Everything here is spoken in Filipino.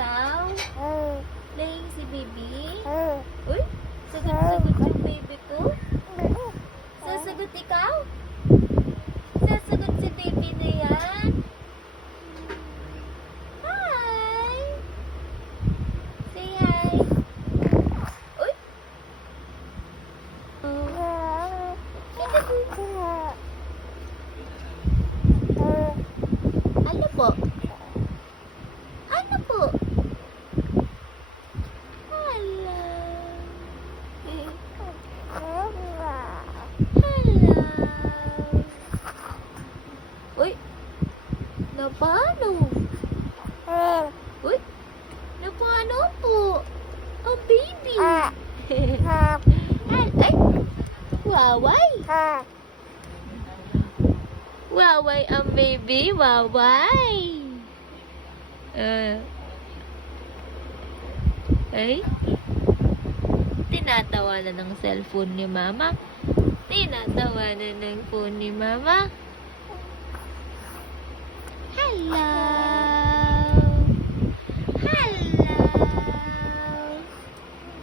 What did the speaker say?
ikaw? Playing si baby? Uy, sagot-sagot yung baby ko? Sasagot ikaw? Sasagot si baby na yan? Hi! Say hi! Uy! Ano po? Ano po? Hala. Hala. Uy. Napano? Uy. Napano po? Ang baby. Ay. Waway. Waway ang baby. Waway. Ay. Tinatawanan ng cellphone ni mama. Tinatawanan ng phone ni mama. Hello.